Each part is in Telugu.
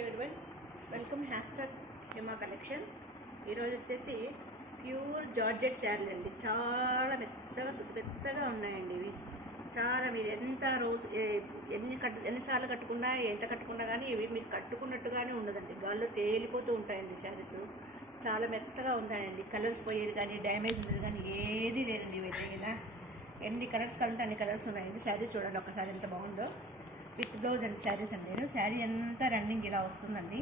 Everyone welcome hashtag Hema collection. ఈరోజు వచ్చేసి ప్యూర్ జార్జెట్ శారీలు అండి. చాలా మెత్తగా మెత్తగా ఉన్నాయండి ఇవి. చాలా మీరు ఎంత రోజు ఎన్నిసార్లు కట్టుకున్నా ఎంత కట్టుకున్నా కానీ ఇవి మీరు కట్టుకున్నట్టుగానే ఉండదండి. గాల్లో తేలిపోతూ ఉంటాయండి శారీస్. చాలా మెత్తగా ఉన్నాయండి. కలర్స్ పోయేది కానీ డ్యామేజ్ ఉండేది కానీ ఏది లేదండి. ఇవి ఏదైనా ఎన్ని కలర్స్ కలిపితే అన్ని కలర్స్ ఉన్నాయండి. శారీ చూడండి ఒకసారి ఎంత బాగుందో. విత్ బ్లౌజ్ అండి శారీస్ అండి. శారీ అంతా రన్నింగ్ ఇలా వస్తుందండి.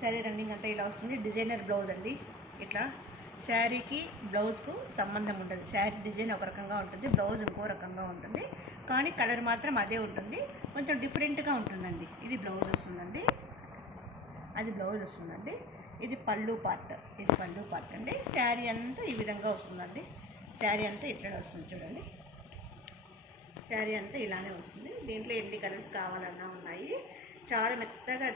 శారీ రన్నింగ్ అంతా ఇలా వస్తుంది. డిజైనర్ బ్లౌజ్ అండి. ఇట్లా శారీకి బ్లౌజ్కు సంబంధం ఉంటుంది. శారీ డిజైన్ ఒక రకంగా ఉంటుంది, బ్లౌజ్ ఇంకో రకంగా ఉంటుంది, కానీ కలర్ మాత్రం అదే ఉంటుంది. కొంచెం డిఫరెంట్గా ఉంటుందండి. ఇది బ్లౌజ్ వస్తుందండి, అది బ్లౌజ్ వస్తుందండి. ఇది పళ్ళు పార్ట్, ఇది పళ్ళు పార్ట్ అండి. శారీ అంతా ఈ విధంగా వస్తుందండి. శారీ అంతా ఇట్లనే వస్తుంది చూడండి. శారీ అంతా ఇలానే వస్తుంది. దీంట్లో ఎన్ని కలర్స్ కావాలన్నా ఉన్నాయి. చాలా మెత్తగా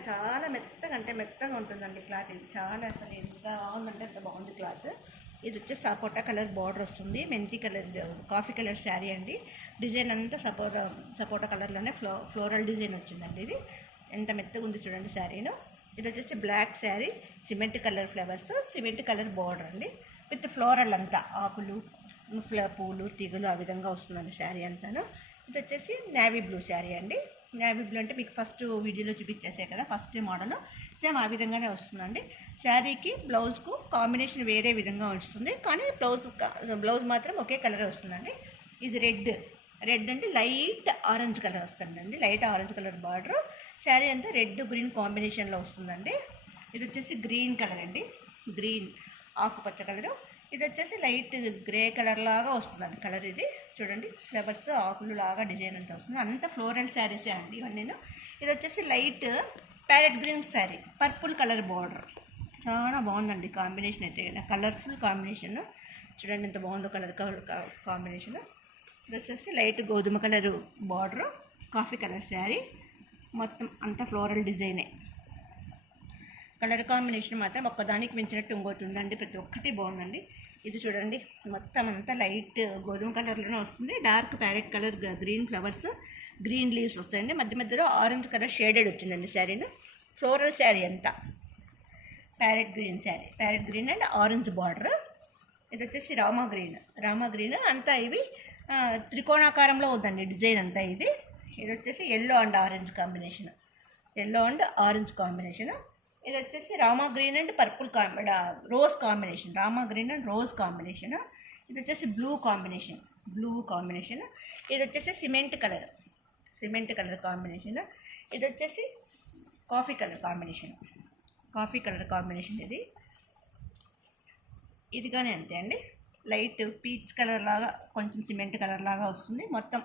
అంటే మెత్తగా ఉంటుందండి క్లాత్. ఇది చాలా అసలు ఎంత బాగుందంటే అంత బాగుంది క్లాత్. ఇది వచ్చి సపోటా కలర్ బార్డర్ వస్తుంది. మెంతి కలర్, కాఫీ కలర్ శారీ అండి. డిజైన్ అంతా సపోటా కలర్లోనే ఫ్లోరల్ డిజైన్ వచ్చిందండి. ఇది ఎంత మెత్తగా ఉంది చూడండి శారీను. ఇది వచ్చేసి black sari, cement colour flowers, cement colour border అండి. విత్ ఫ్లోరల్ అంతా ఆకులు, పూలు, తీగలు ఆ విధంగా వస్తుందండి శారీ అంతాను. ఇది వచ్చేసి నేవీ బ్లూ శారీ అండి. నేవీ బ్లూ అంటే మీకు ఫస్ట్ వీడియోలో చూపించేసే కదా, ఫస్ట్ మోడల్ సేమ్ ఆ విధంగానే వస్తుందండి. శారీకి బ్లౌజ్కు కాంబినేషన్ వేరే విధంగా వస్తుంది, కానీ బ్లౌజ్ మాత్రం ఒకే కలర్ వస్తుందండి. ఇది రెడ్ అంటే లైట్ ఆరెంజ్ కలర్ వస్తుందండి. Light orange colour border. Sari అంతా రెడ్ గ్రీన్ కాంబినేషన్లో వస్తుందండి. ఇది వచ్చేసి గ్రీన్ కలర్ అండి, గ్రీన్ ఆకుపచ్చ కలరు. ఇది వచ్చేసి లైట్ గ్రే కలర్ లాగా వస్తుందండి కలర్. ఇది చూడండి ఫ్లవర్స్ ఆకులు లాగా డిజైన్ అంతా వస్తుంది. అంతా ఫ్లోరల్ శారీసే అండి ఇవన్నీ. ఇది వచ్చేసి light parrot green sari, purple colour border. చాలా బాగుందండి కాంబినేషన్ అయితే, కలర్ఫుల్ కాంబినేషన్. చూడండి ఎంత బాగుందో కలర్ కాంబినేషన్. ఇది వచ్చేసి లైట్ గోధుమ colour border, coffee colour sari. మొత్తం అంతా ఫ్లోరల్ డిజైనే. కలర్ కాంబినేషన్ మాత్రం ఒక్కదానికి మించినట్టు ఇంకోటి ఉందండి. ప్రతి ఒక్కటి బాగుందండి. ఇది చూడండి మొత్తం అంతా లైట్ గోధుమ కలర్లోనే వస్తుంది. Dark parrot colour green flowers, green leaves వస్తాయండి. మధ్యలో ఆరెంజ్ కలర్ షేడెడ్ వచ్చిందండి శారీను. ఫ్లోరల్ శారీ అంతా parrot green sari, parrot green and orange border. ఇది వచ్చేసి రామా గ్రీన్ అంతా. ఇవి త్రికోణాకారంలో ఉందండి డిజైన్ అంతా. ఇది వచ్చేసి yellow and orange combination, yellow and orange combination. ఇది వచ్చేసి Rama green and purple rose combination, Rama green and rose combination. ఇది వచ్చేసి బ్లూ కాంబినేషన్. ఇది వచ్చేసి సిమెంట్ కలర్ కాంబినేషన్. ఇది వచ్చేసి కాఫీ కలర్ కాంబినేషన్. ఇది కానీ అంతే అండి. లైట్ పీచ్ కలర్ లాగా, కొంచెం సిమెంట్ కలర్ లాగా వస్తుంది. మొత్తం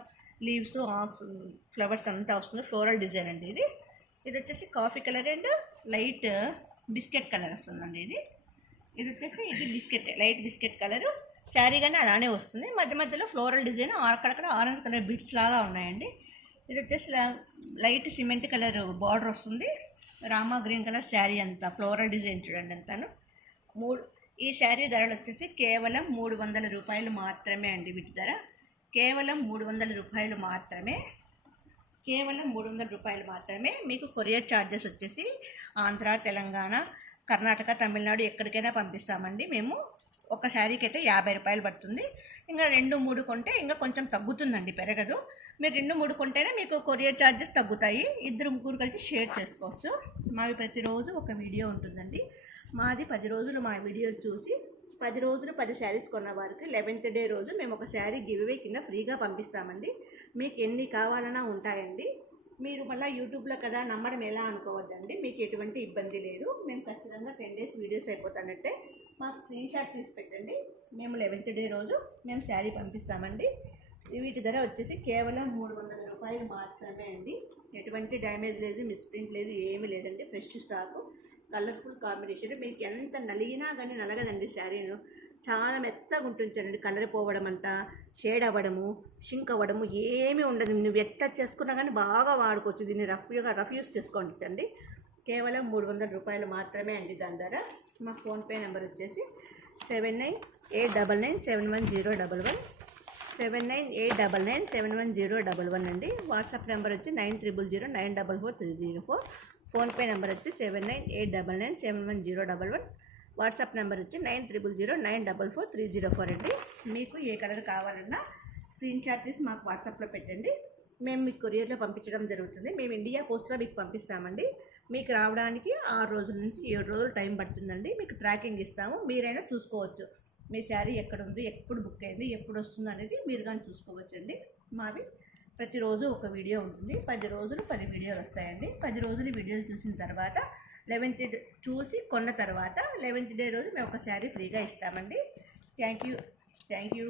లీవ్స్, ఆక్స్, ఫ్లవర్స్ అంతా వస్తుంది. ఫ్లోరల్ డిజైన్ అండి ఇది. ఇది వచ్చేసి coffee colour and light biscuit colour వస్తుందండి. ఇది వచ్చేసి లైట్ బిస్కెట్ కలరు. శారీ కానీ అలానే వస్తుంది. మధ్యలో ఫ్లోరల్ డిజైన్, అక్కడక్కడ ఆరెంజ్ కలర్ బిట్స్ లాగా ఉన్నాయండి. ఇది వచ్చేసి లైట్ సిమెంట్ కలర్ బార్డర్ వస్తుంది. రామా గ్రీన్ కలర్ శారీ అంతా ఫ్లోరల్ డిజైన్ చూడండి అంతాను. ఈ శారీ ధరలు వచ్చేసి కేవలం 300 రూపాయలు మాత్రమే అండి. వీటి ధర కేవలం 300 రూపాయలు మాత్రమే. కేవలం 300 రూపాయలు మాత్రమే. మీకు కొరియర్ ఛార్జెస్ వచ్చేసి ఆంధ్ర, తెలంగాణ, కర్ణాటక, తమిళనాడు ఎక్కడికైనా పంపిస్తామండి మేము. ఒక శారీకి అయితే 50 రూపాయలు పడుతుంది. ఇంకా 2-3 కొంటే ఇంకా కొంచెం తగ్గుతుందండి, పెరగదు. మీరు 2-3 కొంటేనే మీకు కొరియర్ ఛార్జెస్ తగ్గుతాయి. 2-3 కలిసి షేర్ చేసుకోవచ్చు. మావి ప్రతిరోజు ఒక వీడియో ఉంటుందండి. మాది 10 రోజులు మా వీడియో చూసి 10 రోజులు 10 శారీస్ కొన్న వారికి 11th డే రోజు మేము ఒక శారీ గివ్వే కింద ఫ్రీగా పంపిస్తామండి. మీకు ఎన్ని కావాలన్నా ఉంటాయండి. మీరు మళ్ళీ యూట్యూబ్లో కదా నమ్మడం ఎలా అనుకోవద్దండి. మీకు ఎటువంటి ఇబ్బంది లేదు. మేము ఖచ్చితంగా 10 days వీడియోస్ అయిపోతానంటే మాకు స్క్రీన్ షాట్ తీసి పెట్టండి. మేము 11th డే రోజు మేము శారీ పంపిస్తామండి. వీటి ధర వచ్చేసి కేవలం 300 రూపాయలు మాత్రమే అండి. ఎటువంటి డ్యామేజ్ లేదు, మిస్ప్రింట్ లేదు, ఏమీ లేదండి. Fresh stock, colourful combination. మీకు ఎంత నలిగినా కానీ నలగదండి శారీను. చాలా మెత్తగా ఉంటుంది చూడండి. కలర్ పోవడం అంతా, షేడ్ అవ్వడము, షింక్ అవ్వడము ఏమీ ఉండదు. నువ్వు ఎట్లా చేసుకున్నా కానీ బాగా వాడుకోవచ్చు. దీన్ని రఫ్ యూస్ చేసుకోండి. కేవలం 300 రూపాయలు మాత్రమే అండి దాని ధర. మా ఫోన్పే నెంబర్ వచ్చేసి 7989971011, 7989971011 అండి. వాట్సాప్ నెంబర్ వచ్చి 9009444304. ఫోన్పే నెంబర్ వచ్చి 7989971011. వాట్సాప్ నెంబర్ వచ్చి 9009443004 అండి. మీకు ఏ కలర్ కావాలన్నా స్క్రీన్ షాట్ తీసి మాకు వాట్సాప్లో పెట్టండి. మేము మీకు కొరియర్లో పంపించడం జరుగుతుంది. మేము ఇండియా పోస్ట్లో మీకు పంపిస్తామండి. మీకు రావడానికి 6 రోజుల నుంచి 7 రోజులు టైం పడుతుందండి. మీకు ట్రాకింగ్ ఇస్తాము, మీరైనా చూసుకోవచ్చు. మీ శారీ ఎక్కడ ఉంది, ఎప్పుడు బుక్ అయింది, ఎప్పుడు వస్తుంది అనేది మీరు కానీ చూసుకోవచ్చండి. మావి ప్రతిరోజు ఒక వీడియో ఉంటుంది. 10 రోజులు 10 వీడియోలు వస్తాయండి. 10 రోజులు వీడియోలు చూసిన తర్వాత 11th డే చూసి కొన్న తర్వాత 11th డే రోజు మేము ఒక శారీ ఫ్రీగా ఇస్తామండి. Thank you.